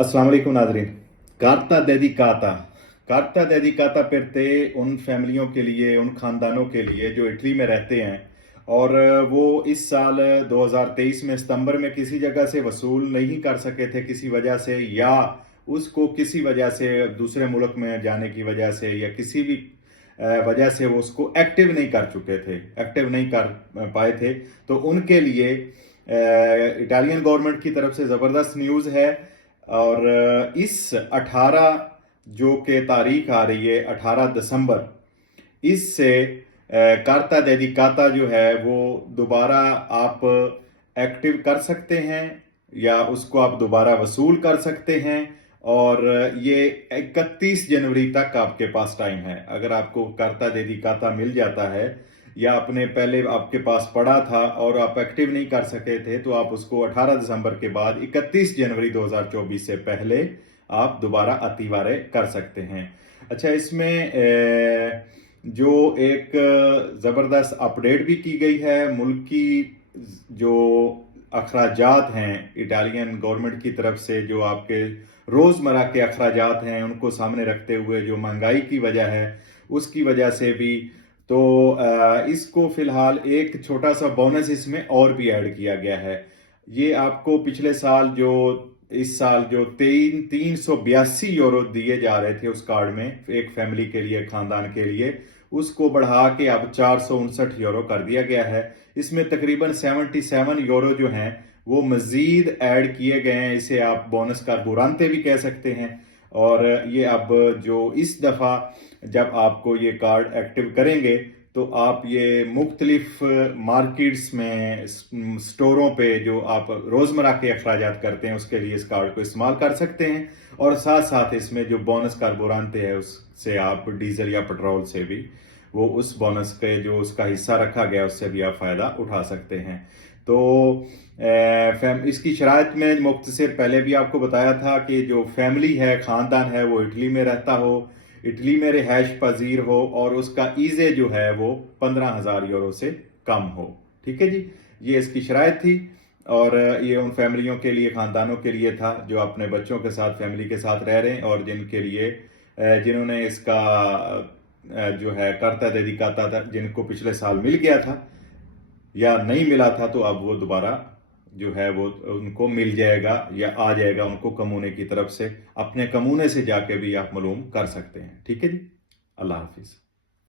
अस्सलाम वालेकुम नाजरीन। कार्ता डेडिकाता पेरते उन फैमिलियों के लिए, उन खानदानों के लिए जो इटली में रहते हैं और वो इस साल 2023 में सितंबर में किसी जगह से वसूल नहीं कर सके थे किसी वजह से, या उसको किसी वजह से दूसरे मुल्क में जाने की वजह से या किसी भी वजह से वो उसको एक्टिव नहीं कर चुके थे, एक्टिव नहीं कर पाए थे। तो उनके लिए इटालियन गवर्नमेंट की तरफ से ज़बरदस्त न्यूज़ है। और इस 18 जो के तारीख आ रही है 18 दिसंबर, इससे कार्ता डेडिकाता जो है वो दोबारा आप एक्टिव कर सकते हैं या उसको आप दोबारा वसूल कर सकते हैं। और ये 31 जनवरी तक आपके पास टाइम है। अगर आपको कार्ता डेडिकाता मिल जाता है या आपने पहले आपके पास पड़ा था और आप एक्टिव नहीं कर सके थे, तो आप उसको 18 दिसंबर के बाद 31 जनवरी 2024 से पहले आप दोबारा अतिवारे कर सकते हैं। अच्छा, इसमें जो एक ज़बरदस्त अपडेट भी की गई है, मुल्क की जो अखराजात हैं इटालियन गवर्नमेंट की तरफ से, जो आपके रोज़मर्रा के अखराजात हैं उनको सामने रखते हुए, जो महंगाई की वजह है उसकी वजह से भी, तो इसको फिलहाल एक छोटा सा बोनस इसमें और भी ऐड किया गया है। ये आपको पिछले साल जो इस साल जो 382 यूरो दिए जा रहे थे उस कार्ड में एक फैमिली के लिए, खानदान के लिए, उसको बढ़ा के अब 459 यूरो कर दिया गया है। इसमें तकरीबन 77 यूरो जो हैं वो मजीद ऐड किए गए हैं। इसे आप बोनस कारबुरानते भी कह सकते हैं। और ये अब जो इस दफ़ा जब आपको ये कार्ड एक्टिव करेंगे तो आप ये मुख्तलिफ मार्केट्स में, स्टोरों पे जो आप रोज़मर्रा के अखराजात करते हैं उसके लिए इस कार्ड को इस्तेमाल कर सकते हैं। और साथ साथ इसमें जो बोनस कारबुरानते है उससे आप डीजल या पेट्रोल से भी, वो उस बोनस के जो उसका हिस्सा रखा गया उससे भी आप फ़ायदा उठा सकते हैं। तो इसकी शराइत में मुख्तसर पहले भी आपको बताया था कि जो फैमिली है, ख़ानदान है, वो इटली में रहता हो, इटली में रिहाइश पजीर हो और उसका ईज़े जो है वो 15,000 यूरो से कम हो। ठीक है जी, ये इसकी शराइत थी। और ये उन फैमिलियों के लिए, ख़ानदानों के लिए था जो अपने बच्चों के साथ, फैमिली के साथ रह रहे हैं और जिनके लिए जिन्होंने इसका जो है कार्ता डेडिकाता था, जिनको पिछले साल मिल गया था या नहीं मिला था, तो अब वो दोबारा जो है वो उनको मिल जाएगा या आ जाएगा उनको कमूने की तरफ से। अपने कमूने से जाके भी आप मालूम कर सकते हैं। ठीक है जी, अल्लाह हाफिज।